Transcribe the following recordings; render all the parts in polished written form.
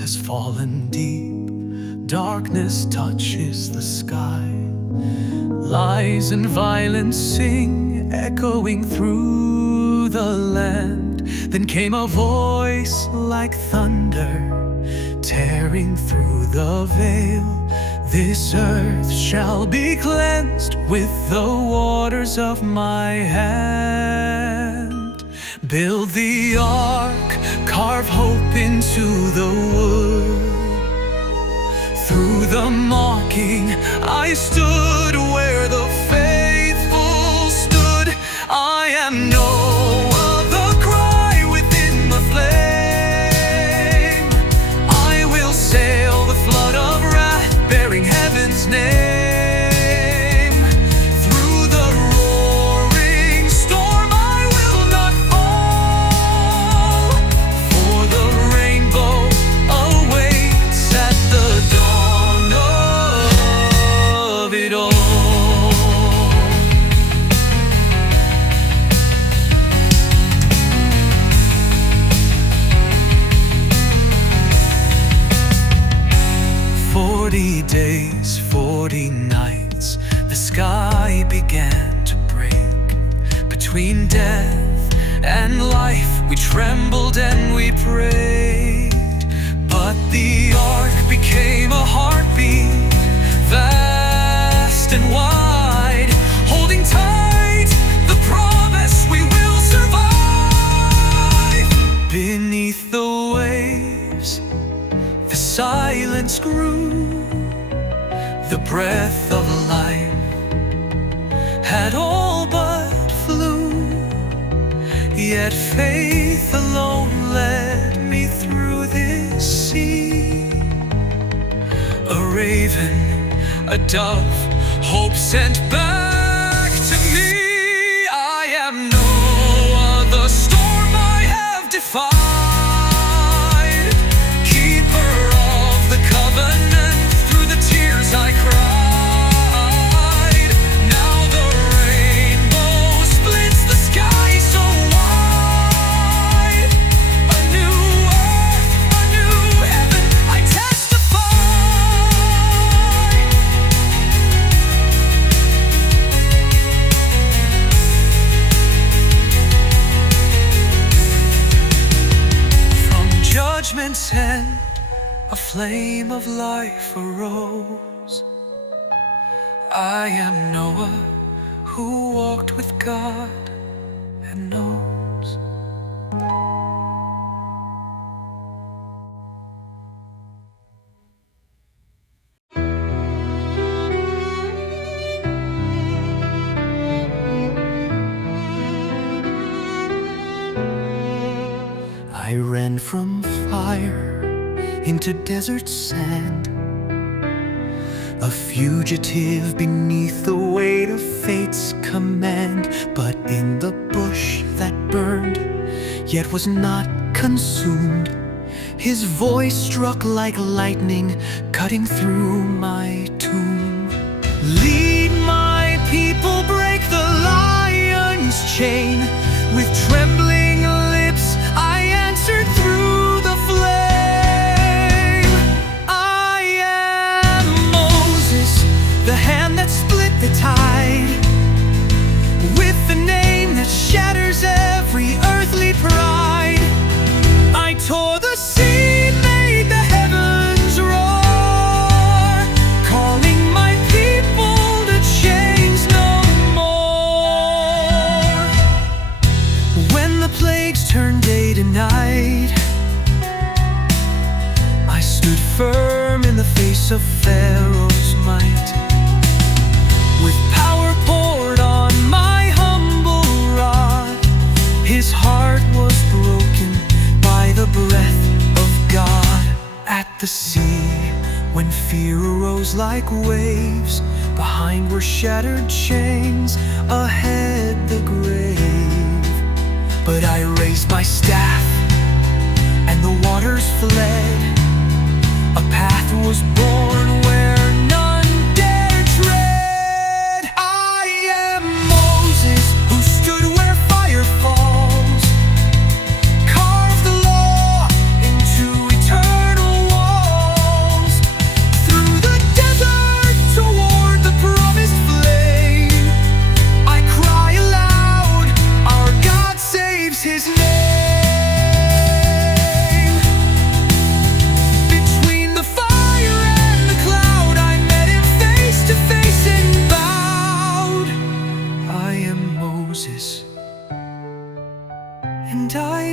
has fallen deep, darkness touches the sky. Lies and violence sing, echoing through the land. Then came a voice like thunder, tearing through the veil. This earth shall be cleansed with the waters of my hand. Build the ark, carve hope into the wood. Through the mocking, I stood where the faithful stood. I am Noah, the cry within the flame. I will sail the flood of wrath, bearing heaven's name. Through the roaring storm I will not fall, for the rainbow awaits at the dawn of it all. Days, 40 nights, the sky began to break. Between death and life we trembled and we prayed. But the ark became a heartbeat, vast and wide, holding tight the promise we will survive. Beneath the waves the silence grew. The breath of life had all but flew, yet faith alone led me through this sea. A raven, a dove, hope sent back to me. I am Noah, the storm I have defied, keeper of the covenant. Through the tears I cried. Now the rainbow splits the sky so wide. A new earth, a new heaven, I testify. From judgment's hand a flame of life arose. I am Noah, who walked with God and knows. I ran from fire into desert sand, a fugitive beneath the weight of fate's command. But in the bush that burned, yet was not consumed, his voice struck like lightning, cutting through my tomb. Lead my people, break the lion's chain. With trembling lips I answered through the flame. The hand that split the tide, with the name that shatters every earthly pride. I tore the sea, made the heavens roar, calling my people to change no more. When the plagues turned day to night, I stood firm in the face of Pharaoh's might. With power poured on my humble rod, his heart was broken by the breath of God. At the sea, when fear arose like waves, behind were shattered chains, ahead the grave. But I raised my staff, and the waters fled. A path was born where none dared tread. I am Moses, who stood where fire falls, carved the law into eternal walls.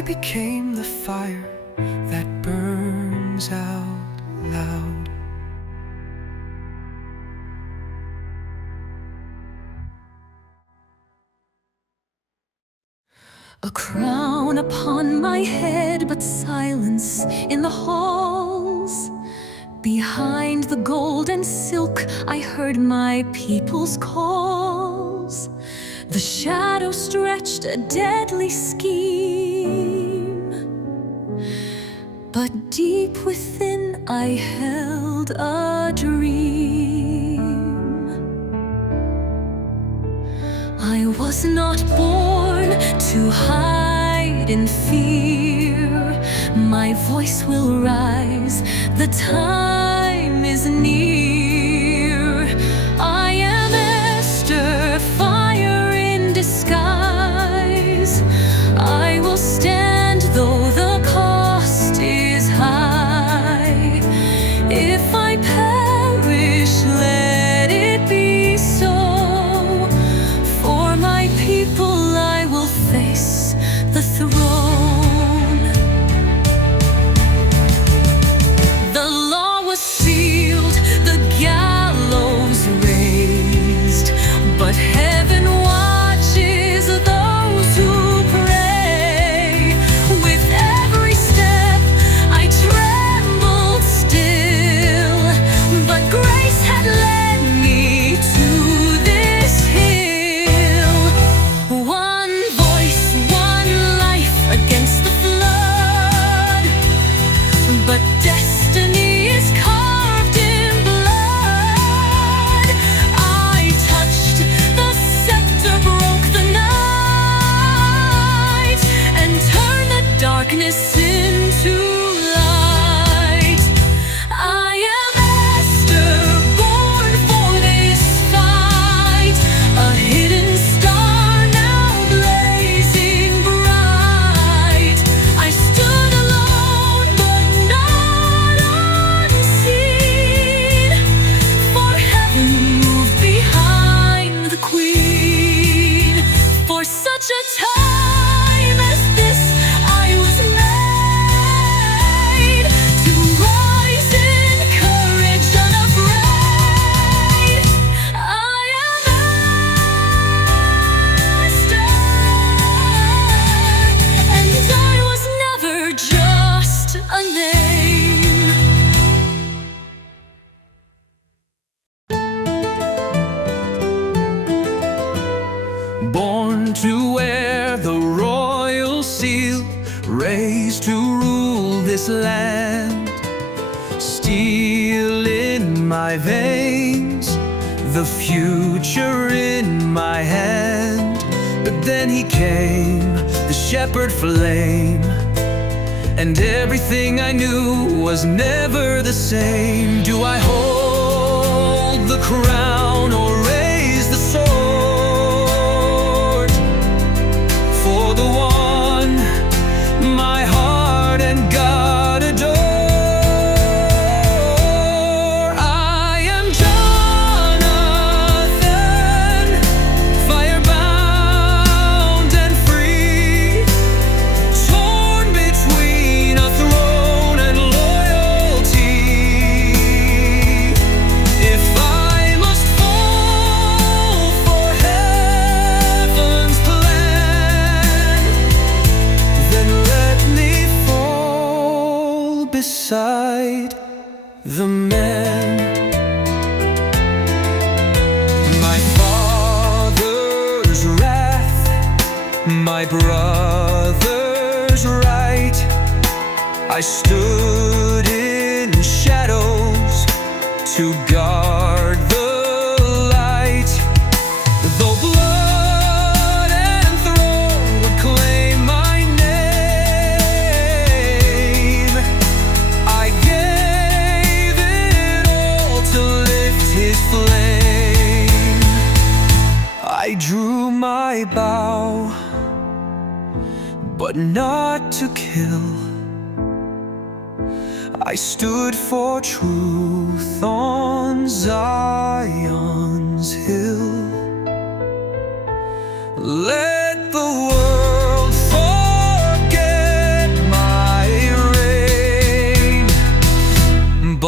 became the fire that burns out loud. A crown upon my head, but silence in the halls. Behind the gold and silk, I heard my people's calls. The shadow stretched a deadly scheme, but deep within I held a dream. I was not born to hide in fear. My voice will rise, the time is near. I am Esther, fire in disguise. I will stand though the cost is high. If I perish, let it be so. For my people I will face the throne. The law was sealed, the gallows raised, but heaven watches those who pray. With every step I trembled still, but grace had led me to this hill. One voice, one life against the flood, but destiny is carved in blood. I touched the scepter, broke the night, and turned the darkness into light. I am Esther, born for this fight, a hidden star now blazing bright. I stood alone, but not unseen, for heaven moved behind the queen. For such a time as this I was made, to rise in courage unafraid. I am Esther, and I was never just a name. Born to wear the royal seal, raised to rule this land. Steel in my veins, the future in my hand. But then he came, the shepherd flame, and everything I knew was never the same. Do I hold the crown or raise the sword for the one my heart and God adore? I am Jonathan, fire-bound and free, torn between a throne and loyalty. If I must fall for heaven's plan, then let me fall beside the man. My father's wrath, my brother's right. I stood in shadows to guard the light. Though blood and throne would claim my name, I gave it all to lift his flame. I drew my bow, but not to kill. I stood for truth on Zion's hill. Let the world forget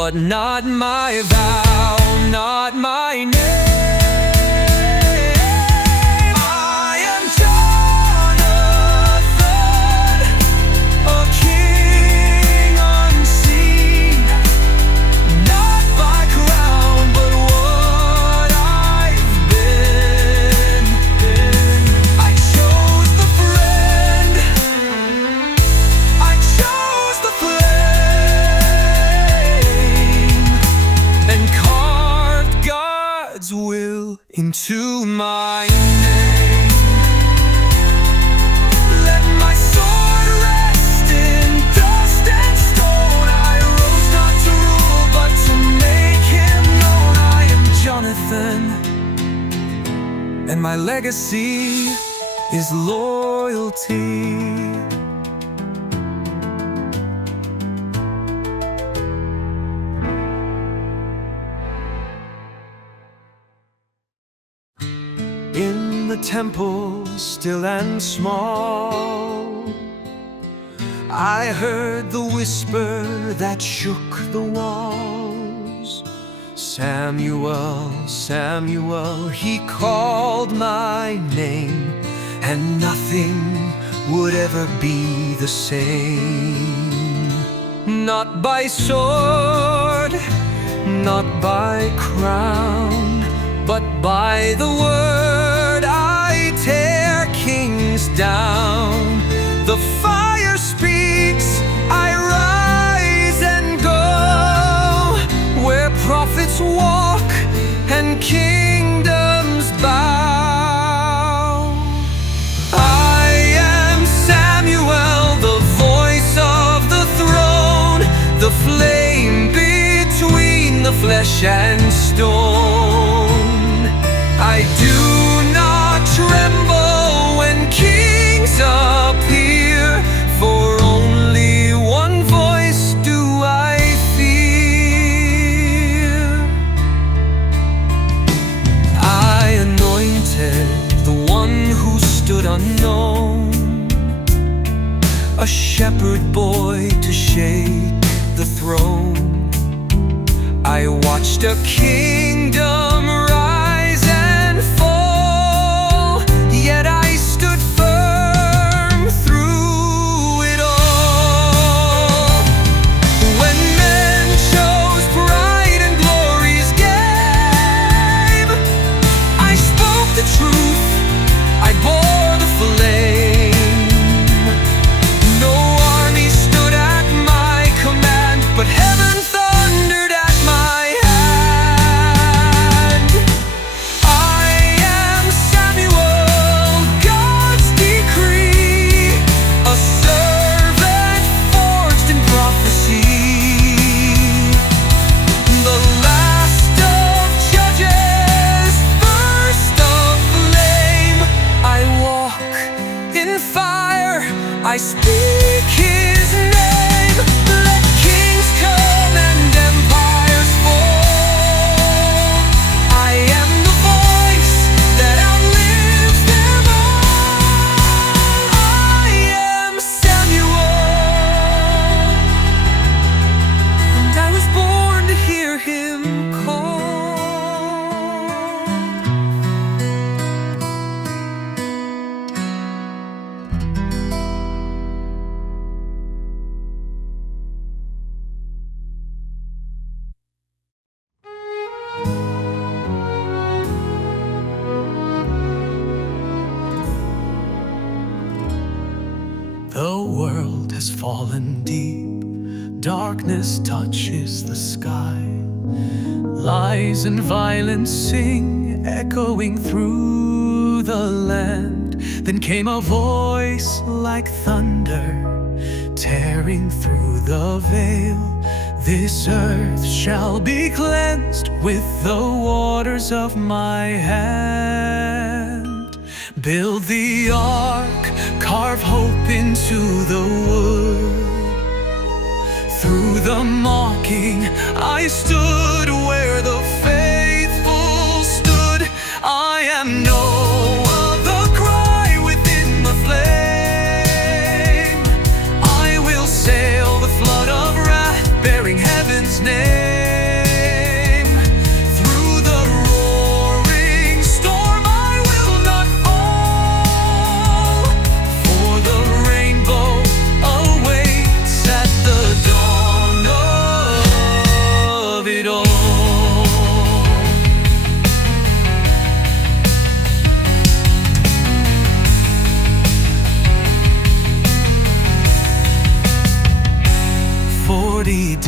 but not my vow, not my name. I am Jonathan, a king unseen, not by crown, but what I've been. I chose the friend, I chose the flame, and carved God's will into my name. Let my sword rest in dust and stone. I rose not to rule, but to make him known. I am Jonathan, and my legacy is loyalty. In the temple, still and small, I heard the whisper that shook the walls. Samuel, Samuel, he called my name, and nothing would ever be the same. Not by sword, not by crown, but by the word I tear kings down. The fire speaks, I rise and go where prophets walk and kingdoms bow. I am Samuel, the voice of the throne, the flame between the flesh and stone. I do not tremble when kings appear, for only one voice do I fear. I anointed the one who stood unknown, a shepherd boy to shake the throne. I watched a kingdom rise and fall, yet I stood firm through it all. When men chose pride and glory's game, I spoke the truth, I bore the flame. No army stood at my command, but heaven thundered at my hand. I am Samuel, God's decree, a servant forged in prophecy. The last of judges, first of flame. I walk in fire, I speak his name. Let kings come and empires fall. I am the voice that outlives them all. I am Samuel, and I was born to hear him call. The world has fallen deep, darkness touches the sky. Lies and violence sing, echoing through the land. Then came a voice like thunder, tearing through the veil. This earth shall be cleansed with the waters of my hand. Build the ark, carve hope into the wood. Through the mocking, I stood where the faithful stood. I am no other cry within the flame. I will sail the flood of wrath, bearing heaven's name.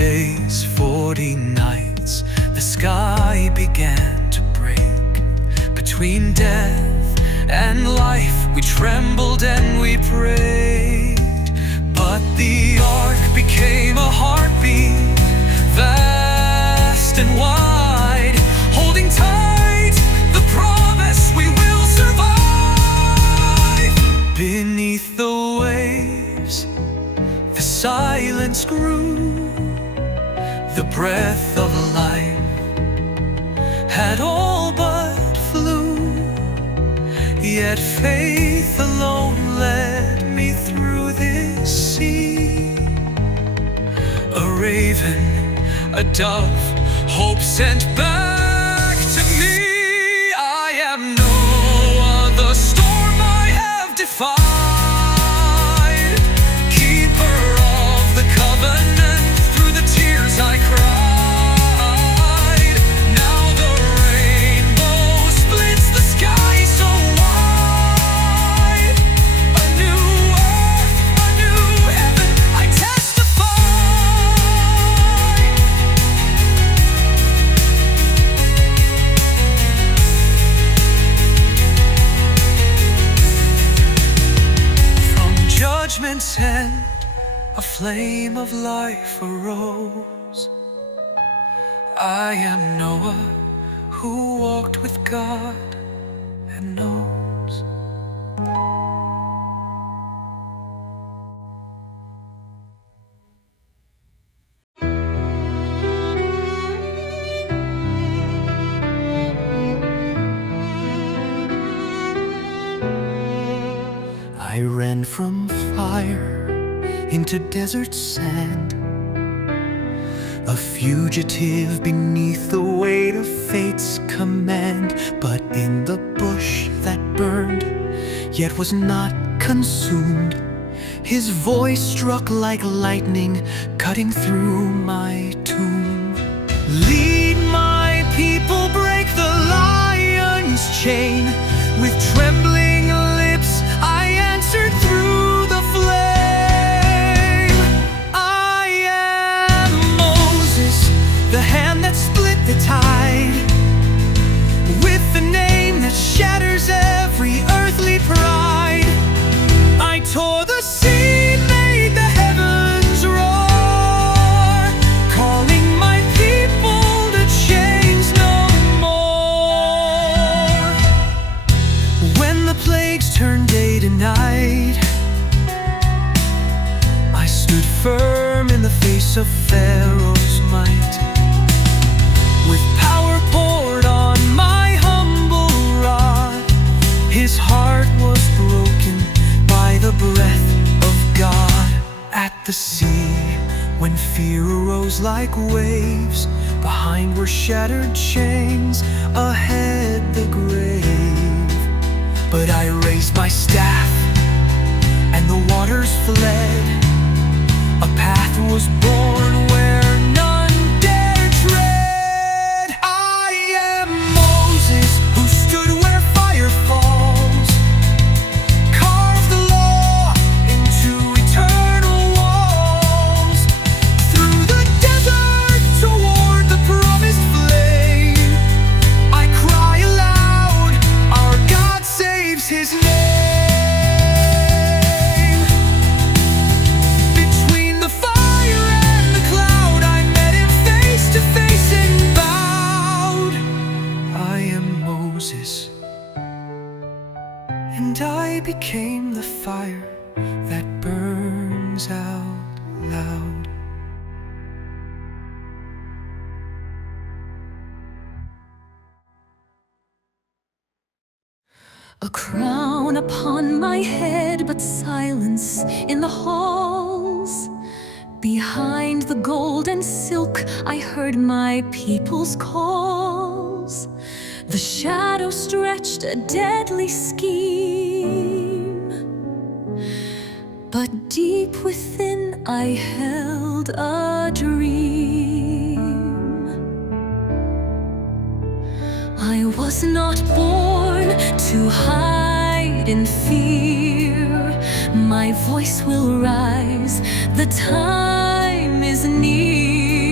days, 40 nights, the sky began to break. Between death and life, we trembled and we prayed. But the ark became a heartbeat, vast and wide, holding tight the promise we will survive. Beneath the waves, the silence grew. The breath of life had all but flew. Yet faith alone led me through this sea. A raven, a dove, hope sent back to me. I am Noah, the storm I have defied, keeper of the covenant through the tears I cried. Now the rainbow splits the sky so wide. A new earth, a new heaven, I testify. From judgment's end, a flame of life arose. I am Noah, who walked with God and knows. I ran from fire into desert sand, a fugitive beneath the weight of fate's command. But in the bush that burned, yet was not consumed, his voice struck like lightning, cutting through my tomb. Lead my people, break the lion's chain. With trembling lips I answered through the flame. I am Moses, the hand that split the tide, with the name that shatters every earthly pride. I tore the sea, made the heavens roar, calling my people to change no more. When the plagues turned day to night, I stood firm in the face of Pharaoh's might. With power poured on my humble rod, his heart was broken by the breath of God. At the sea, when fear arose like waves, behind were shattered chains, ahead the grave. But I raised my staff, and the waters fled. A path was born where none dare tread. I am Moses, who stood where fire falls, carved the law into eternal walls. Through the desert toward the promised flame, I cry aloud, our God saves his name. Between the fire and the cloud, I met him face to face and bowed. I am Moses, and I became the fire that burns out loud. A crown upon my head, but silence in the halls. Behind the gold and silk, I heard my people's calls. The shadow stretched a deadly scheme, but deep within I held a dream. I was not born to hide in fear. My voice will rise, the time is near.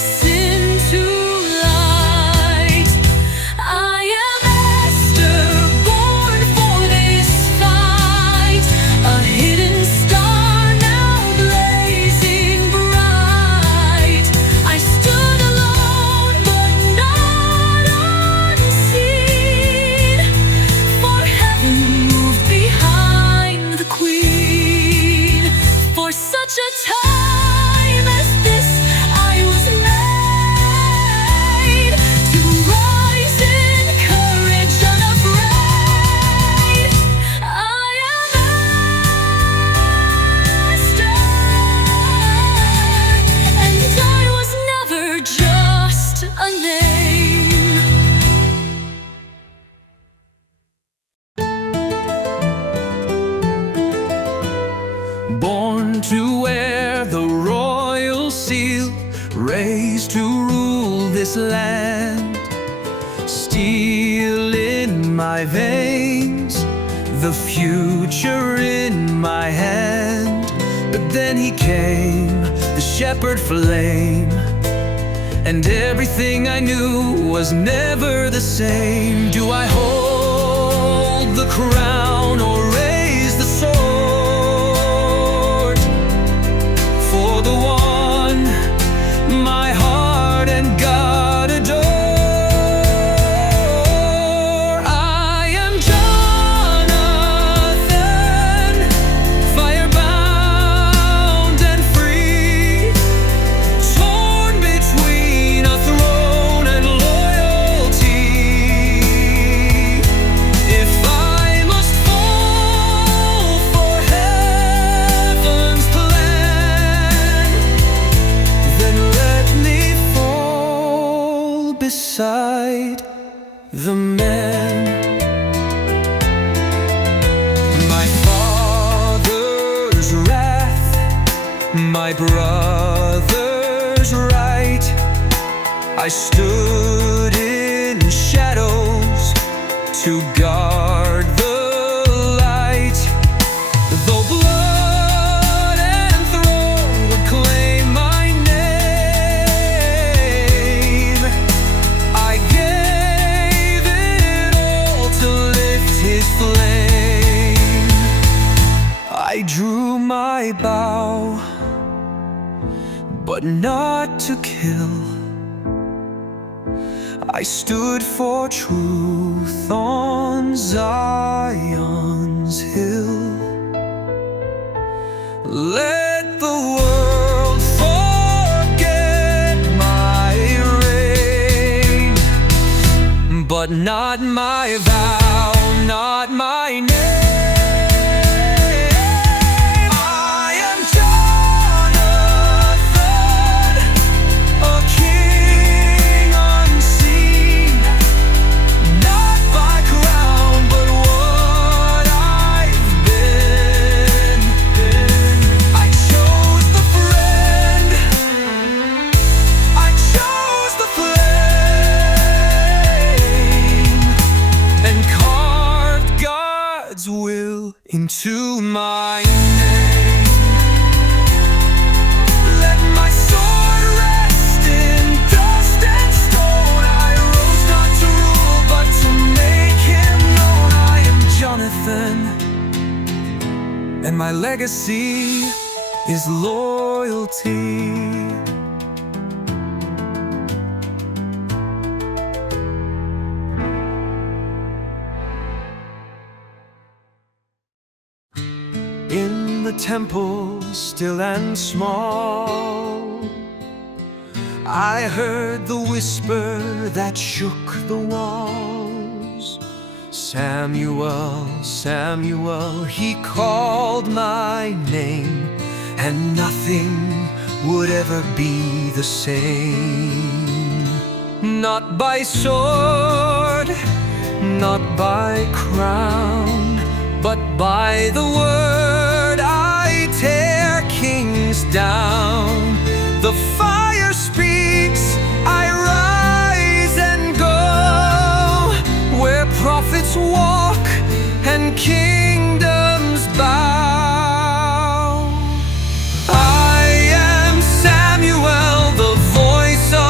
darkness into light. I am Esther, born for this fight, a hidden star now blazing bright. I stood alone but not unseen, for heaven moved behind the queen. For such a time as this I was made, to rise in courage unafraid. I am Esther, and I was never just a name. Born to wear the royal seal, raised to rule this land. Steel in my veins, the future in my hand. But then he came, the shepherd flame, and everything I knew was never the same. Do I hold the crown or raise the sword for the one my heart and God adore? I am Jonathan, firebound and free, torn between a throne and loyalty. If I must fall for heaven's plan, then let me fall beside the man. My father's wrath, my brother's right. I stood in shadows to guard the light. Though blood and throne would claim my name, I gave it all to lift his flame. I drew my bow, but not to kill. I stood for truth on Zion's hill. Let the world forget my reign, but not my vow, not my name. I am Jonathan, a king unseen, not by crown, but what I've been. I chose the friend, I chose the flame, and carved God's will into my name. Let my sword rest in dust and stone. I rose not to rule, but to make him known. I am Jonathan, and my legacy is loyalty. In the temple, still and small, I heard the whisper that shook the walls. Samuel, Samuel, he called my name, and nothing would ever be the same. Not by sword, not by crown, but by the word I tear kings down. The fire speaks, I rise and go, where prophets walk and kingdoms bow. I am Samuel, the voice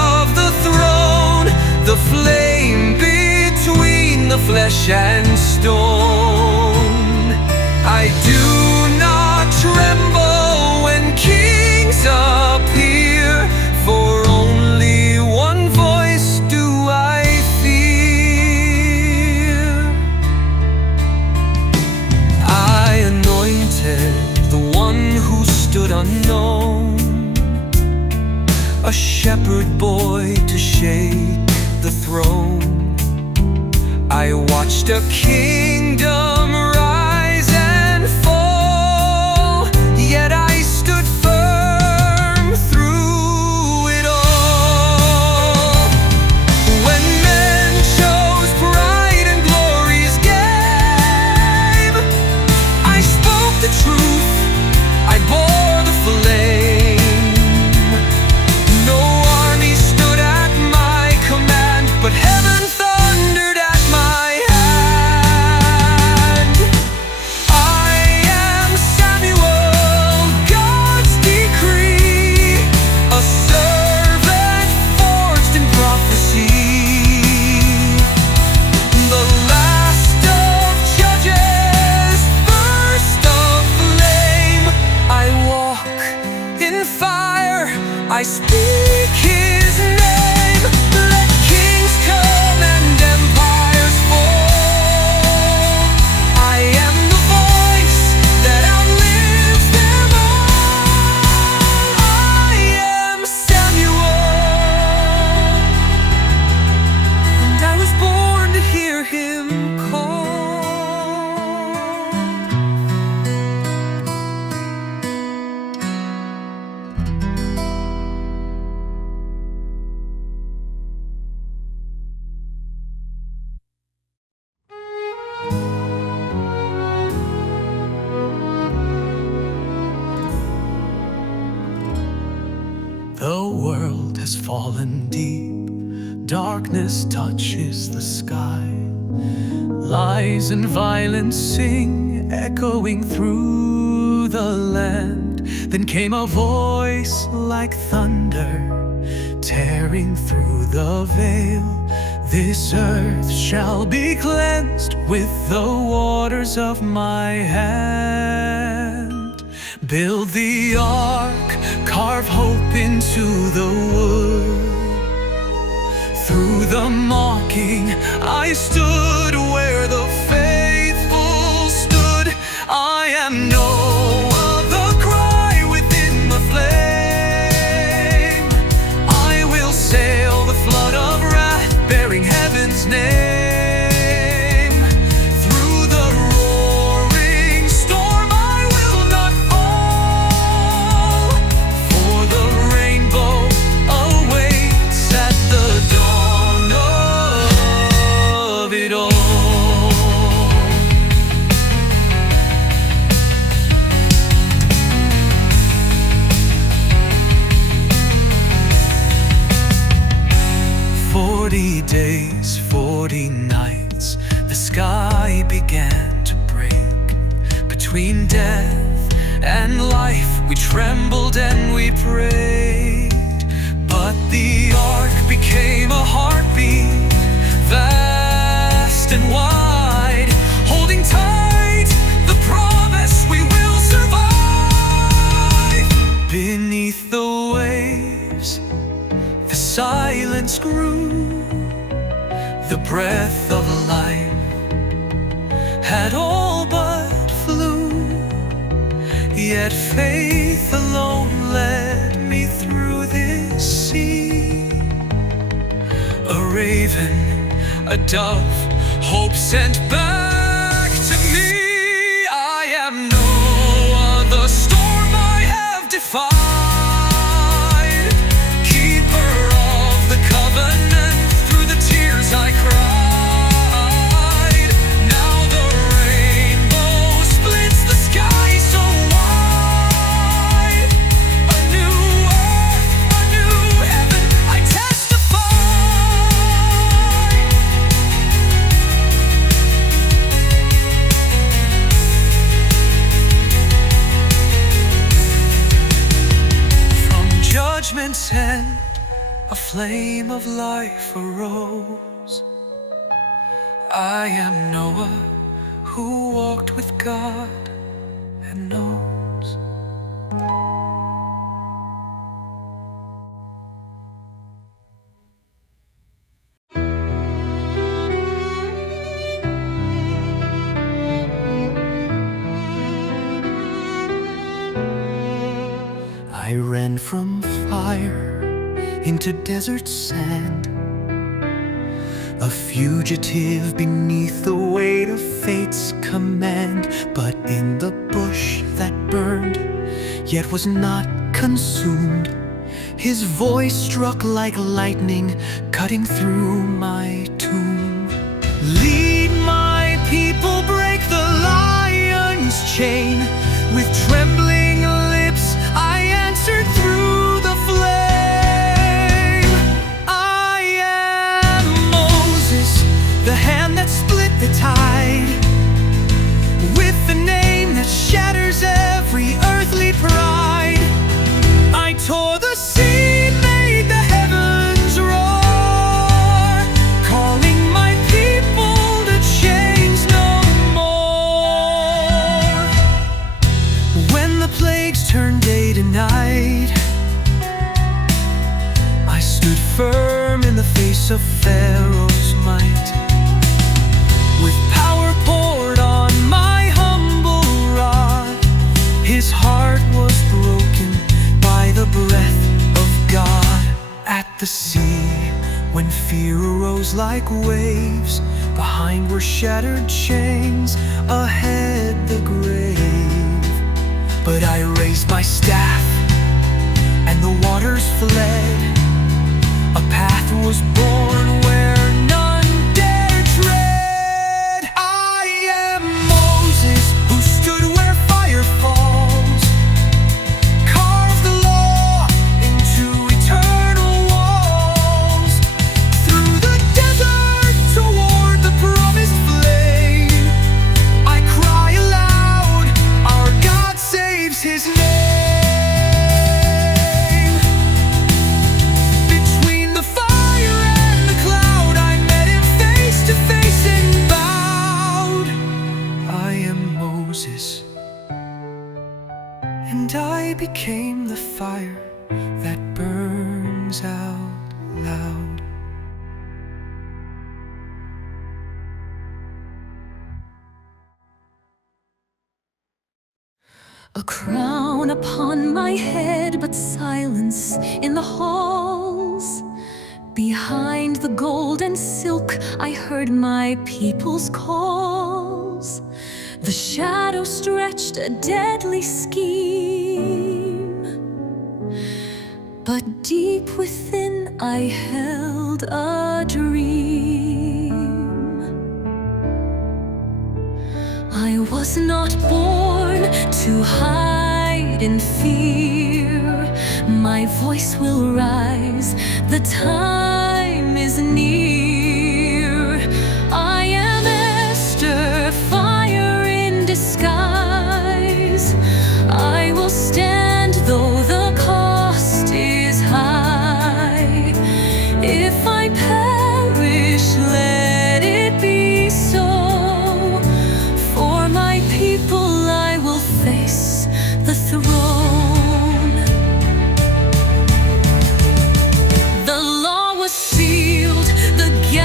flesh and stone. I do not tremble when kings appear, for only one voice do I fear. I anointed the one who stood unknown, a shepherd boy to shake the throne. I watched a kingdom rise and fall, yet I stood firm through it all. When men chose pride and glory's game, I spoke the truth, I bore the flame. No army stood at my command, but heaven thundered at my hand. I am Samuel, God's decree, a servant forged in prophecy. The last of judges, first of flame. I walk in fire, I speak His name. Let kings come and empires fall. I am the voice that outlives them all. I am Samuel, and I was born to hear Him call. The world has fallen deep, darkness touches the sky. Lies and violence sing, echoing through the land. Then came a voice like thunder, tearing through the veil. This earth shall be cleansed with the waters of my hand. Build the ark, carve hope into the wood. Through the mocking, I stood where the faithful stood. I am no other cry within the flame. I will sail the flood of wrath, bearing heaven's name. Through the roaring storm I will not fall, for the rainbow awaits at the dawn of it all. Days, 40 nights, the sky began to break. Between death and life we trembled and we prayed. But the ark became a heartbeat, vast and wide, holding tight the promise we will survive. Beneath the waves, the silence grew. The breath of life had all but flew, yet faith alone led me through this sea. A raven, a dove, hope sent back to me. I am no other storm I have defied, keeper of the covenant. Through the tears I cried, now the rainbow splits the sky so wide. A new earth, a new heaven, I testify. From judgment's end a flame of life arose. I am Noah, who walked with God and knows. I ran from fire into desert sand, a fugitive beneath the weight of fate's command. But in the bush that burned, yet was not consumed, his voice struck like lightning, cutting through my tomb. Lead my people, break the lion's chain. With trembling lips I answered through the flame. I am Moses, the hand that split the tide, with the name that shatters every earthly pride. I tore the sea, made the heavens roar, calling my people to change no more. When the plagues turned day to night, I stood firm in the face of Pharaoh's might. With power poured on my humble rod, his heart was broken by the breath of God. At the sea, when fear arose like waves, behind were shattered chains, ahead the grave. But I raised my staff, and the waters fled. A path was born where none dare tread. I am Moses, who stood where fire falls, carved the law into eternal walls. Through the desert toward the promised flame, I cry aloud, our God saves his name. Between the fire and the cloud, I met him face to face and bowed. I am Moses, and I became the fire that burns out loud. A crown upon my head, but silence in the halls. Behind the gold and silk, I heard my people's calls. The shadow stretched a deadly scheme, but deep within I held a dream. I was not born to hide in fear. My voice will rise, the time is near. I am Esther, fire in disguise. I will stand though the cost is high. If I perish, let it be so. For my people I will face the throne. The law was sealed, the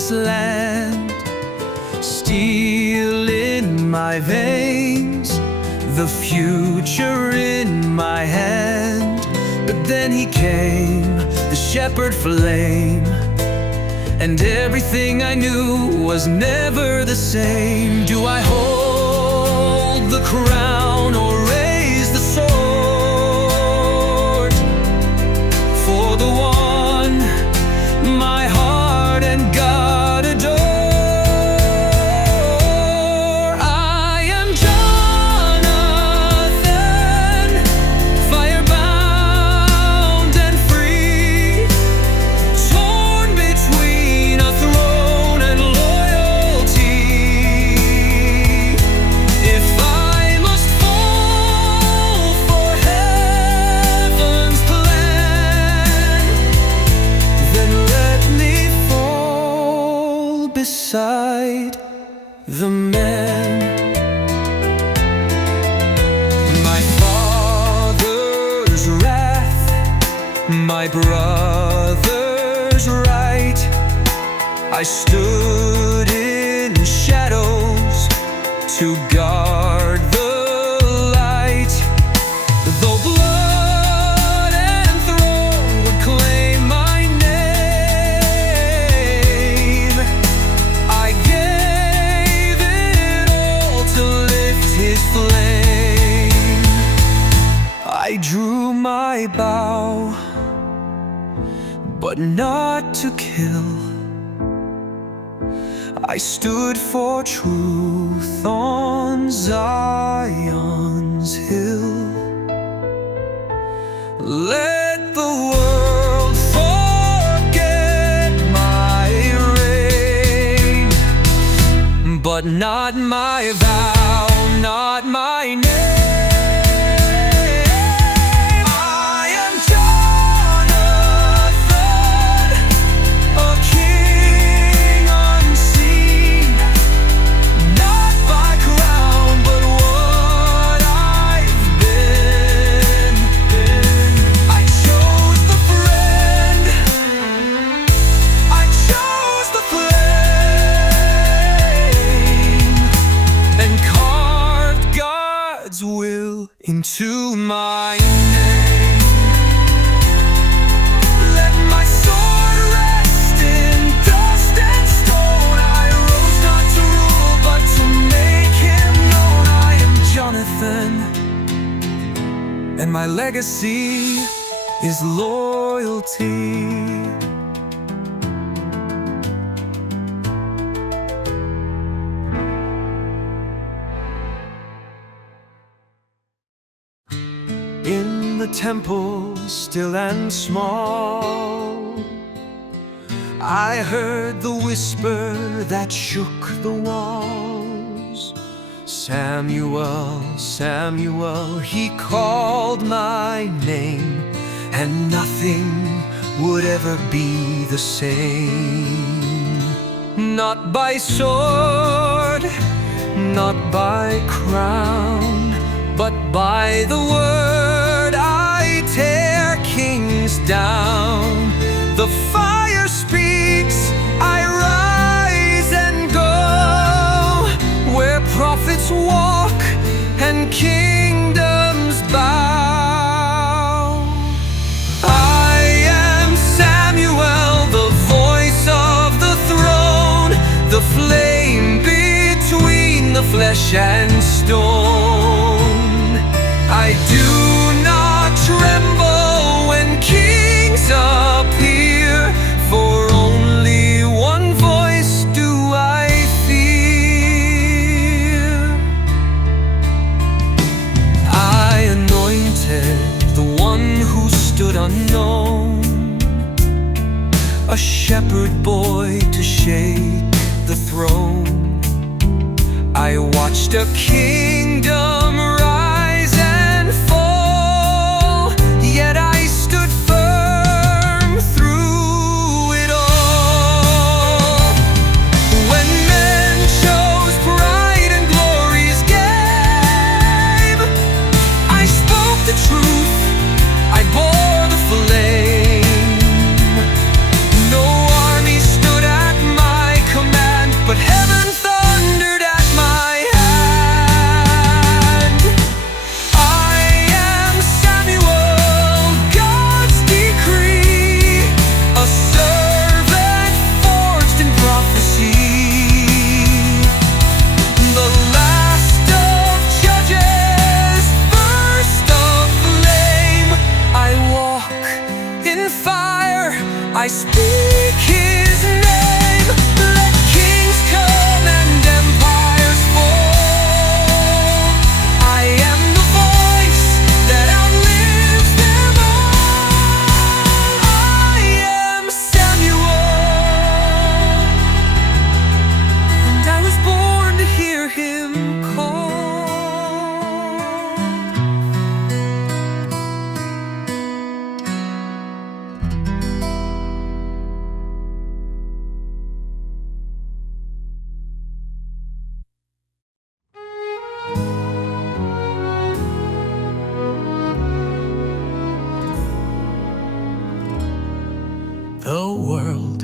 this land. Steel in my veins, the future in my hand. But then he came, the shepherd flame, and everything I knew was never the same. Do I hold the crown or raise the sword for the one my heart and God adore? I am Jonathan, firebound and free, torn between a throne and loyalty. If I must fall for heaven's plan, then let me fall beside the man. My father's wrath, my brother's right. I stood in shadows to guard the light. Though blood and throne would claim my name, I gave it all to lift his flame. I drew my bow, but not to kill. I stood for truth on Zion's hill. Let the world forget my reign, but not my vow, not my name. I am Jonathan, a king unseen, not by crown, but what I've been. I chose the friend, I chose the flame, and carved God's will into my name. Let my sword rest in dust and stone. I rose not to rule, but to make him known. I am Jonathan, and my legacy is loyalty. In the temple, still and small, I heard the whisper that shook the walls. Samuel, Samuel, he called my name, and nothing would ever be the same. Not by sword, not by crown, but by the word I tear kings down. The fire speaks, I rise and go where prophets walk and kingdoms bow. I am Samuel, the voice of the throne, the flame between the flesh and stone. I do not tremble when kings appear, for only one voice do I fear. I anointed the one who stood unknown, a shepherd boy to shake the throne. I watched a kingdom rise and fall, yet I stood firm through it all. When men chose pride and glory's game, I spoke the truth, I bore the flame. No army stood at my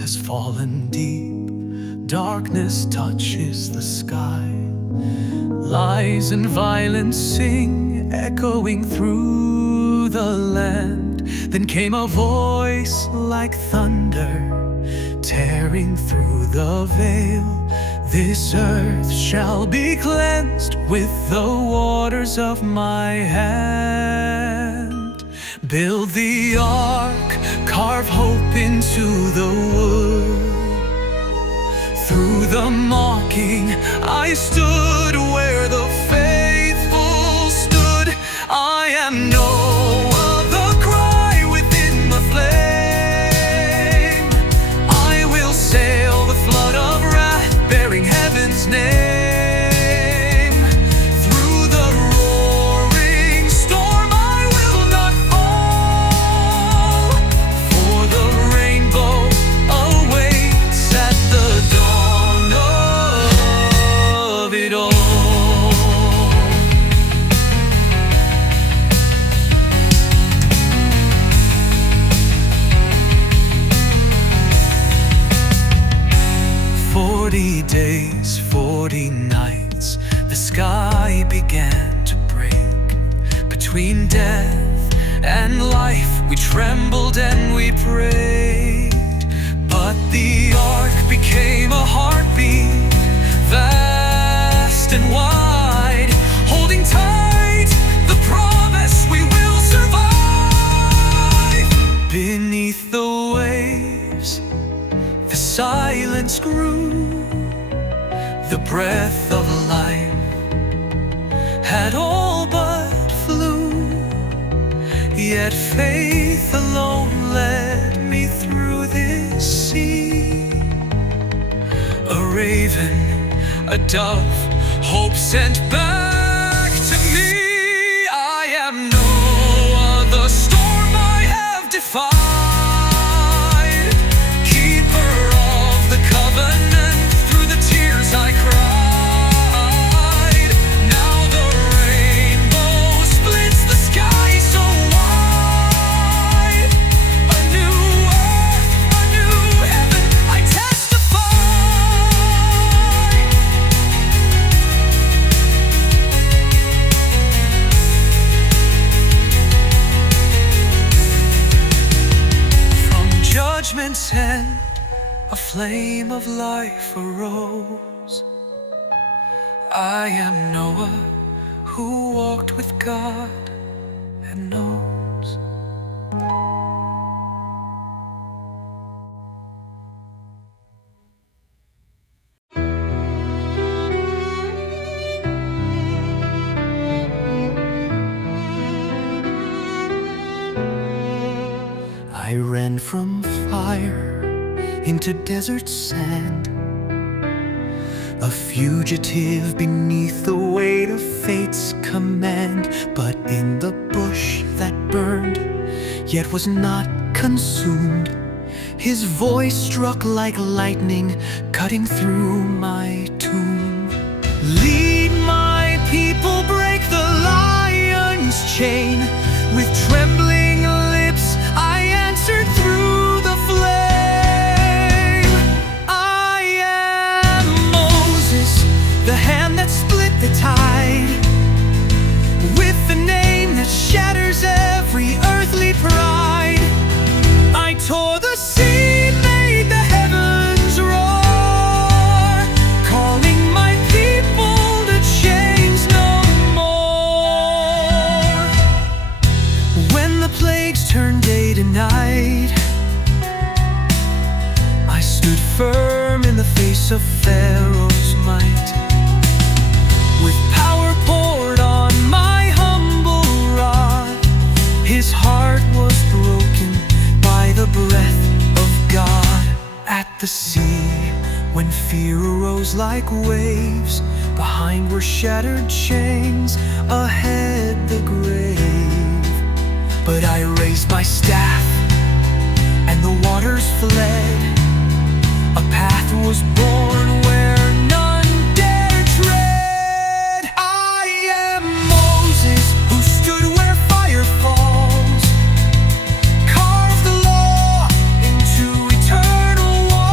has fallen deep, darkness touches the sky. Lies and violence sing, echoing through the land. Then came a voice like thunder, tearing through the veil. This earth shall be cleansed with the waters of my hand. Build the ark, carve hope into the wood. Through the mocking, I stood where the faithful stood. I am Noah, the cry within the flame. I will sail the flood of wrath, bearing heaven's name. Through the roaring storm, I will not fall, for the rainbow awaits at the dawn of it all. 40 days, 40 nights, the sky began to break. Between death and life, we trembled and we prayed. But the ark became a heartbeat, vast and wide, holding tight the promise we will survive. Beneath the waves, the silence grew. The breath of life had all but flew. Yet faith alone led me through this sea. A raven, a dove, hope sent back to me. I am Noah, the storm I have defied, keeper of the covenant. Through the tears I cried. Now the rainbow splits the sky so wide. A new earth, a new heaven, I testify. From judgment's hand, a flame of life arose. I am Noah, who walked with God and knows. I ran from fire into desert sand, a fugitive beneath the weight of fate's command. But in the bush that burned, yet was not consumed, his voice struck like lightning, cutting through my tomb. Lead my people, break the lion's chain. With trembling lips I answered through the flame. I am Moses, the hand that split the tide, with the name that shatters every earthly pride. I tore the sea, made the heavens roar, calling my people to chains no more. When the plagues turned day to night, I stood firm in the face of Pharaoh's might. With power poured on my humble rod, his heart was broken by the breath of God. At the sea, when fear arose like waves, behind were shattered chains, ahead the grave. But I raised my staff, and the waters fled. A path was born where none dare tread. I am Moses, who stood where fire falls, carved the law into eternal walls.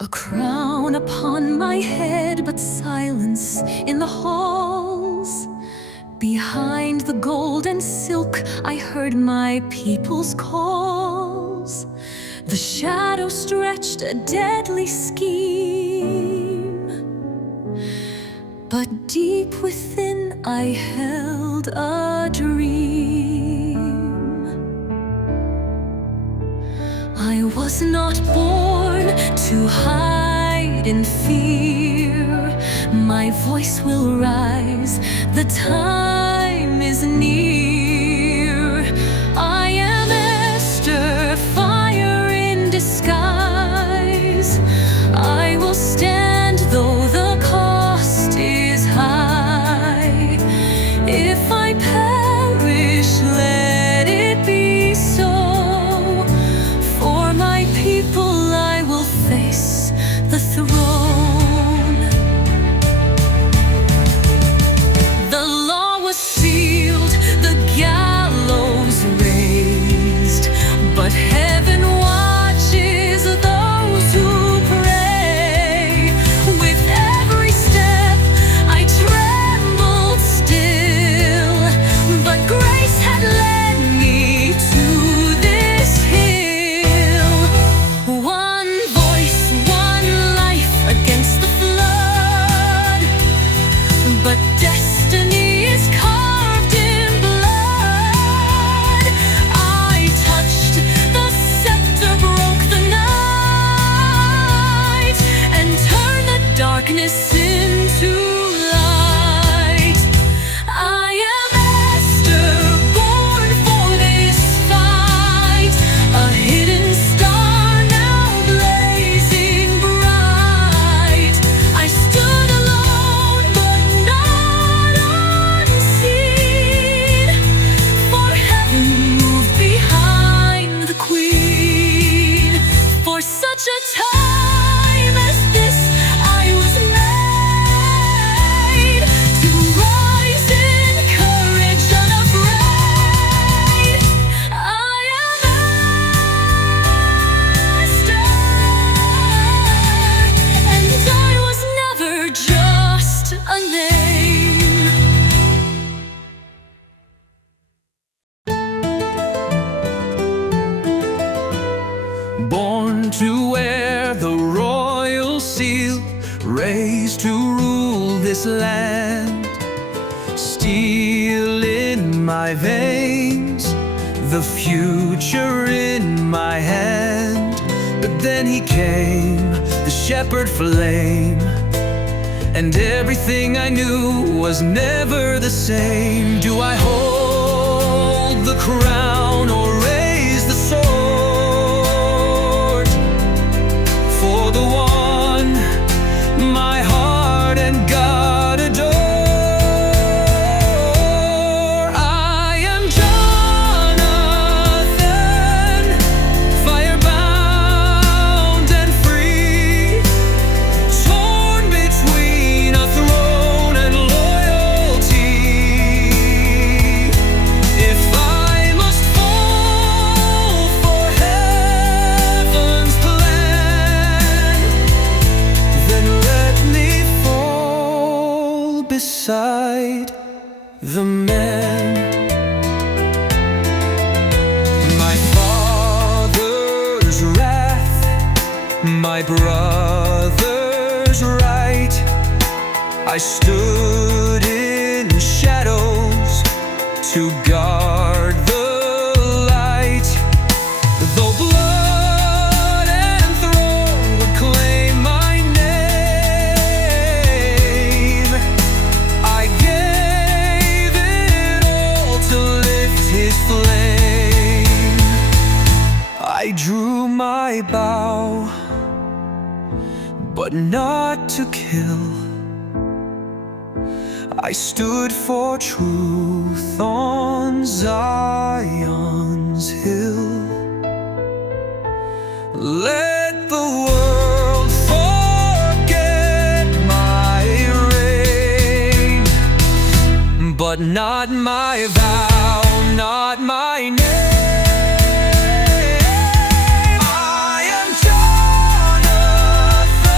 A crown upon my head, but silence in the halls. Behind the gold and silk, I heard my people's calls. The shadow stretched a deadly scheme, but deep within I held a dream. I was not born to hide in fear. My voice will rise, the time is near. I am Esther, fire in disguise. I will stand though the cost is high. If I perish, let it be so. For my people I will face the throne. The law was sealed, the gallows raised, but heaven watches those who pray. With every step I trembled still, but grace had led me to this hill. One voice, one life against the flood, but destiny is carved in blood. I touched the scepter, broke the night, and turned the darkness into light. I am Esther, born for this fight, a hidden star now blazing bright. I stood alone, but not unseen, for heaven moved behind the queen. For such a time as this I was made, to rise in courage unafraid. I am Esther, and I was never just a name. Born to wear the royal seal, raised to rule this land. Steel in my veins, the future in my hand. But then he came, the shepherd flame, and everything I knew was never the same. Do I hold the crown or raise the sword for the one my heart and God adore? I am Jonathan, fire-bound and free, torn between a throne and loyalty. If I must fall for heaven's plan, then let me fall beside the man. My father's wrath, my brother's right. I stood in shadows to guard the light. Though blood and throne would claim my name, I gave it all to lift his flame. I drew my bow, but not to kill. I stood for truth on Zion's hill. Let the world forget my reign, but not my vow, not my name. I am Jonathan,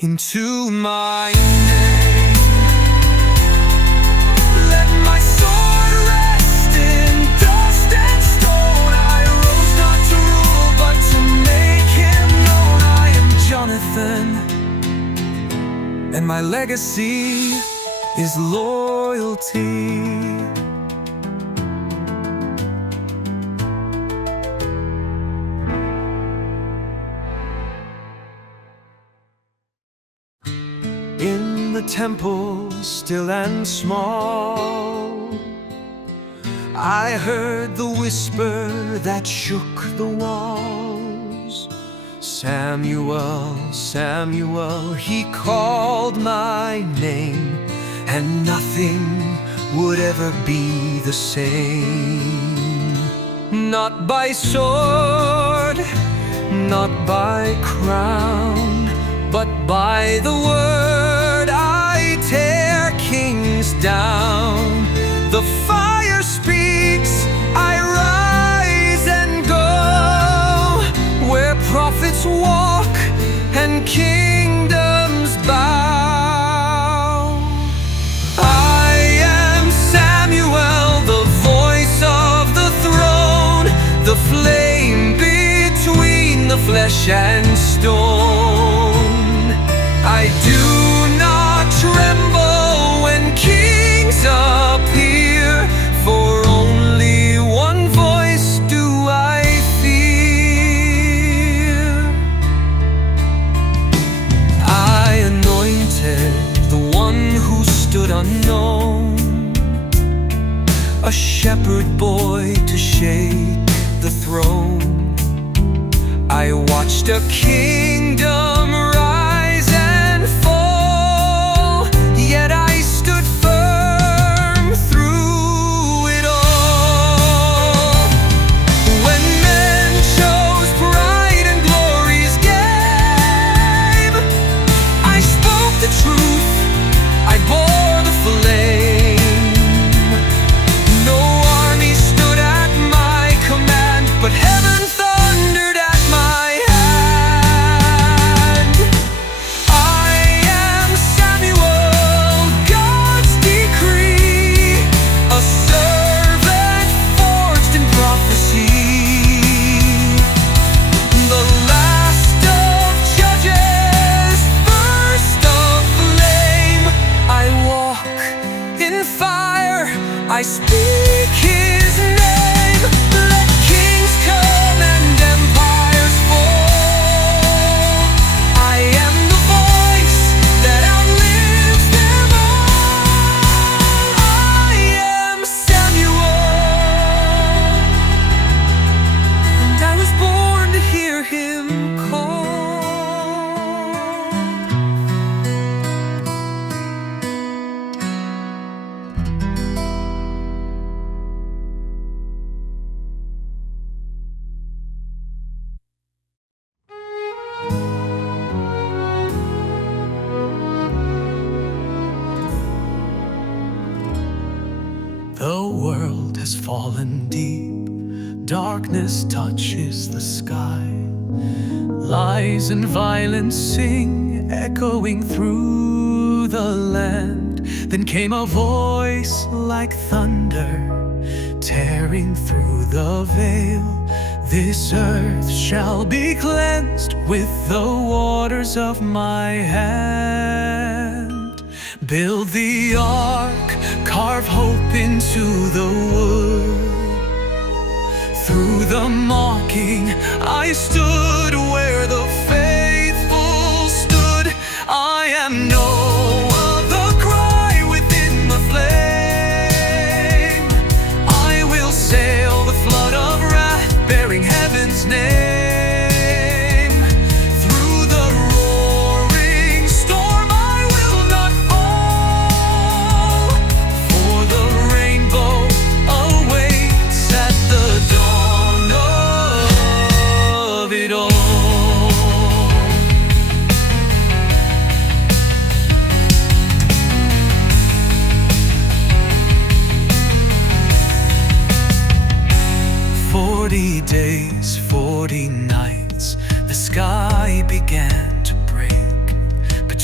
into my name. Let my sword rest in dust and stone. I rose not to rule, but to make him known. I am Jonathan, and my legacy is loyalty. In the temple, still and small, I heard the whisper that shook the walls. Samuel, Samuel, he called my name, and nothing would ever be the same. Not by sword, not by crown, but by the word I tear kings down. The fire speaks, I rise and go where prophets walk and kingdoms bow. I am Samuel, the voice of the throne, the flame between the flesh and stone. I do not tremble when kings appear, for only one voice do I fear. I anointed the one who stood unknown, a shepherd boy to shake the throne. I watched a kingdom rise and fall, yet I stood firm through it all. When men chose pride and glory's game, I spoke the truth, I bore the flame. No army stood at my command, but heaven thundered at my hand. I am Samuel, God's decree, a servant forged in prophecy. The last of judges, first of flame. I walk in fire, I speak his name. Let kings come and empires fall. I am the voice that outlives them all. I am Samuel, and I was born to hear him call. The world has fallen deep, darkness touches the sky. Lies and violence sing, echoing through the land. Then came a voice like thunder, tearing through the veil. This earth shall be cleansed with the waters of my hand. Build the ark, carve hope into the wood. Through the mocking, I stood where the faithful stood. I am no other cry within the flame. I will sail the flood of wrath, bearing heaven's name. Through the roaring storm, I will not fall, for the rainbow awaits at the dawn of it all. Days, 40 nights, the sky began to break. But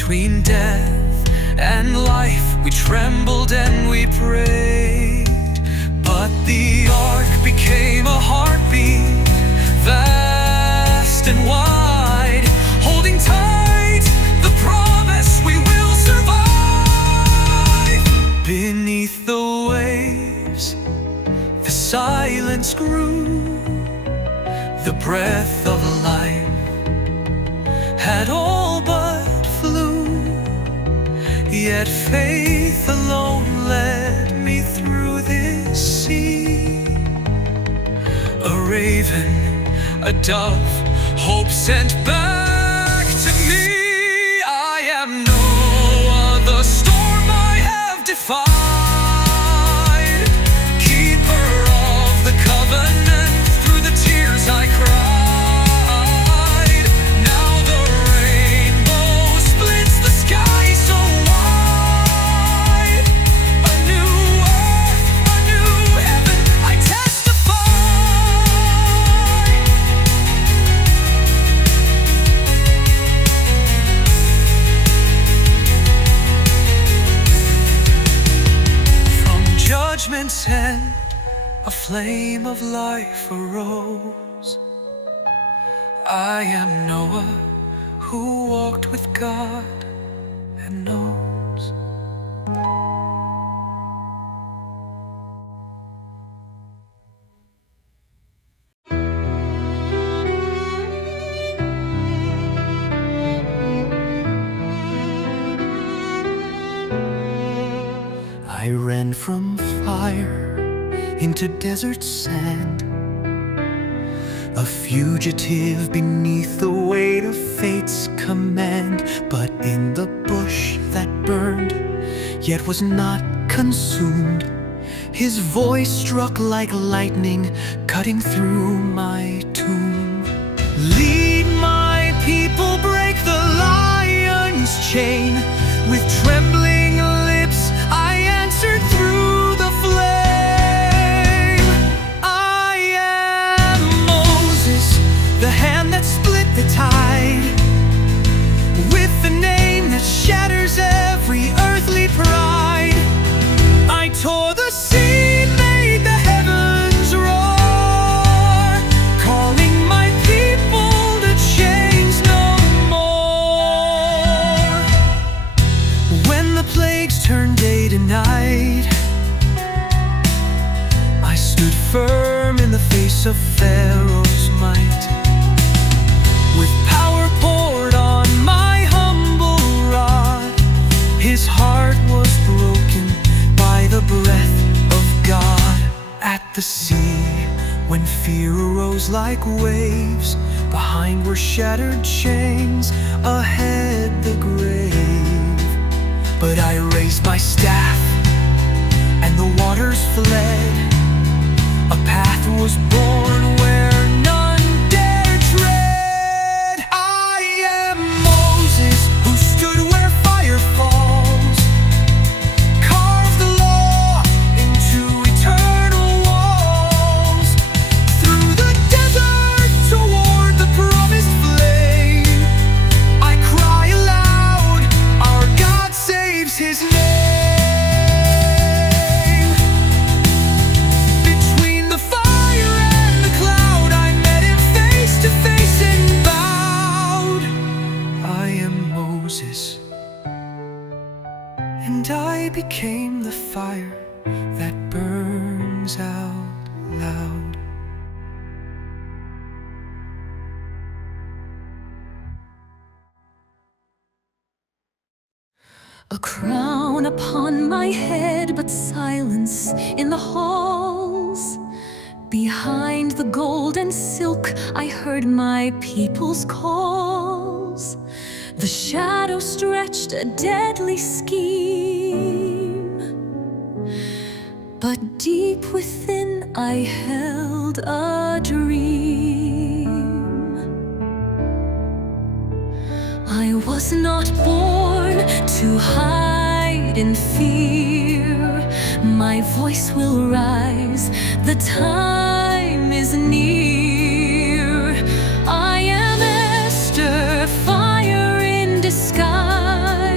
between death and life, we trembled and we prayed. But the ark became a heartbeat, vast and wide, holding tight the promise we will survive. Beneath the waves, the silence grew. The breath of life had all but flew. Yet faith alone led me through this sea. A raven, a dove, hope sent back to me. I am no other storm I have defied, keeper of the covenant through the tears I cried. Now the rainbow splits the sky so wide. A new earth, a new heaven, I testify. From judgment's end, a flame of life arose. I am Noah, who walked with God and knows. I ran from fire into desert sand, a fugitive beneath the weight of fate's command. But in the bush that burned, yet was not consumed, his voice struck like lightning, cutting through my tomb. Lead my people, break the lion's chain. With trembling lips I answered through the flame. I am Moses, the hand that split the tide, with the name that shatters every earthly pride. I tore the sea, made the heavens roar, calling my people to change no more. When the plagues turned day to night, I stood firm in the face of Pharaoh's might. With power poured on my humble rod, his heart was broken by the breath of God. At the sea, when fear arose like waves, behind were shattered chains, ahead the grave. But I raised my staff, and the waters fled. A path was born where none dare tread. I am Moses, who stood where fire falls, carved the law into eternal walls. Through the desert toward the promised flame, I cry aloud, our God saves his name. Between the fire and the cloud, I met him face to face and bowed. I am Moses, and I became the fire that burns out loud. A crown upon my head, but silence in the halls. Behind the gold and silk, I heard my people's calls. The shadow stretched a deadly scheme, but deep within I held a dream. I was not born to hide in fear. My voice will rise, the time is near. I am Esther, fire in disguise.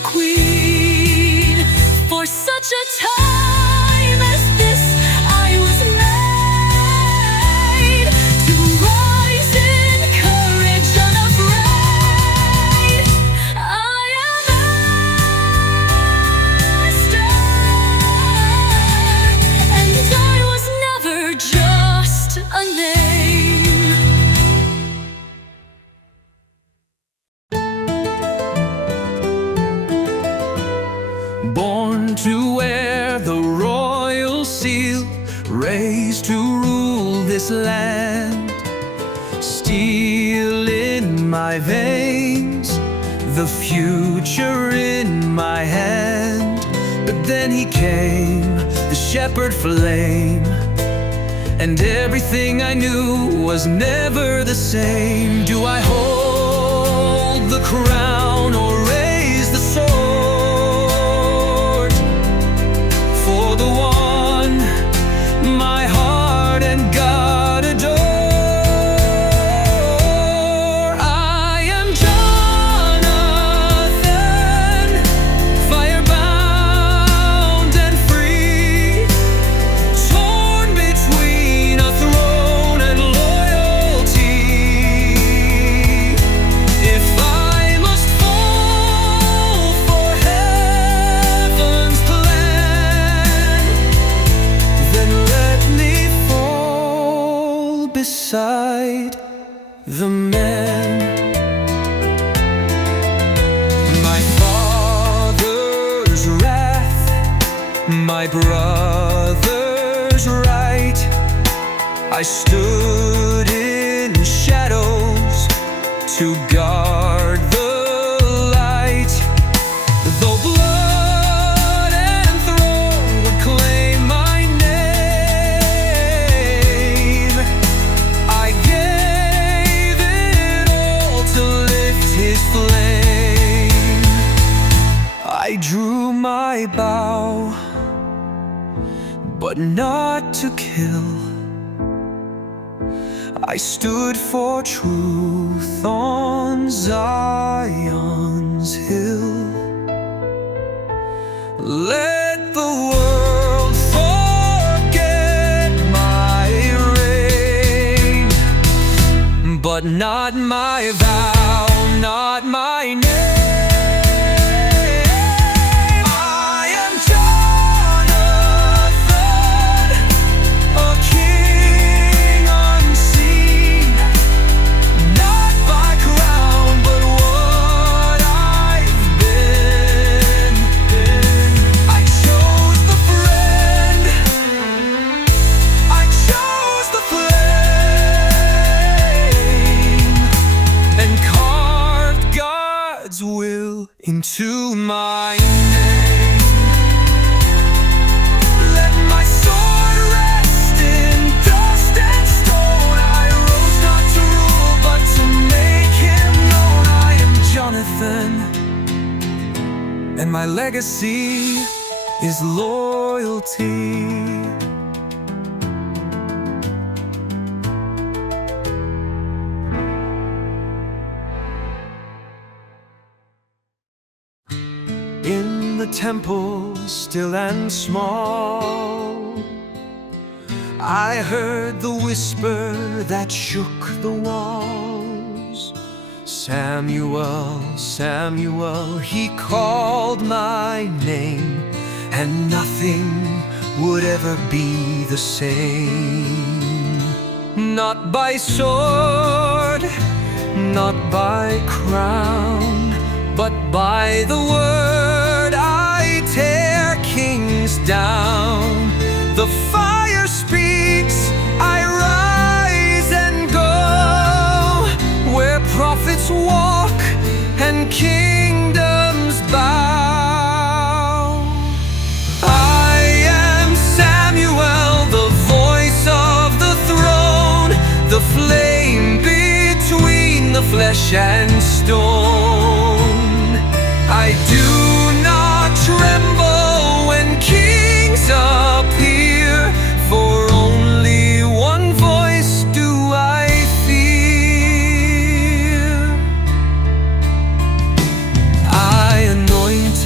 queen. For such a time as this I was made, to rise in courage unafraid. I am Esther, and I was never just a name. Born to wear the royal seal, raised to rule this land. Steel in my veins, the future in my hand. But then he came, the shepherd flame, and everything I knew was never the same. Do I hold the crown or raise the sword for the one my heart and God adore? I am Jonathan, fire-bound and free, torn between a throne and loyalty. If I must fall for heaven's plan, then let me fall beside the man. My father's wrath, my brother's right. I stood in shadows to guard the light. Though blood and throne would claim my name, I gave it all to lift his flame. I drew my bow, but not to kill. I stood for truth on Zion's hill. Let the world forget my reign, but not my vow, not my name. I am Jonathan, a king unseen, not by crown, but what I've been. I chose the friend, I chose the flame, and carved God's will into my name. Let my sword rest in dust and stone. I rose not to rule, but to make him known. I am Jonathan, and my legacy is loyalty. In the temple, still and small, I heard the whisper that shook the walls. Samuel, Samuel, he called my name, and nothing would ever be the same. Not by sword, not by crown, but by the word I tear kings down. The fire speaks, I rise and go where prophets walk and kingdoms bow. I am Samuel, the voice of the throne, the flame between the flesh and stone. I do not tremble when kings appear, for only one voice do I fear. I anoint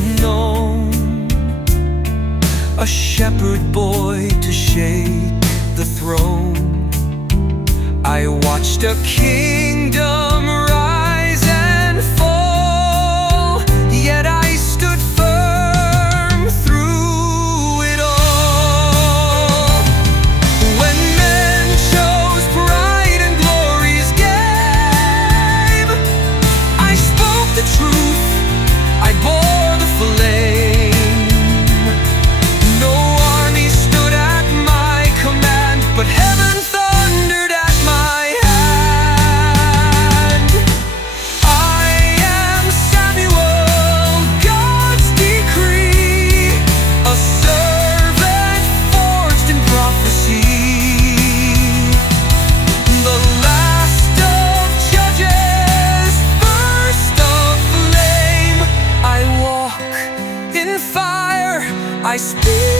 unknown, a shepherd boy to shake the throne. I watched a kingdom rise and fall, yet I stood firm through it all. When men chose pride and glory's game, I spoke the truth, I bore the flame. No army stood at my command, but heaven thundered at my hand. I am Samuel, God's decree, a servant forged in prophecy. The last of judges, first of flame. I walk in fire, I speak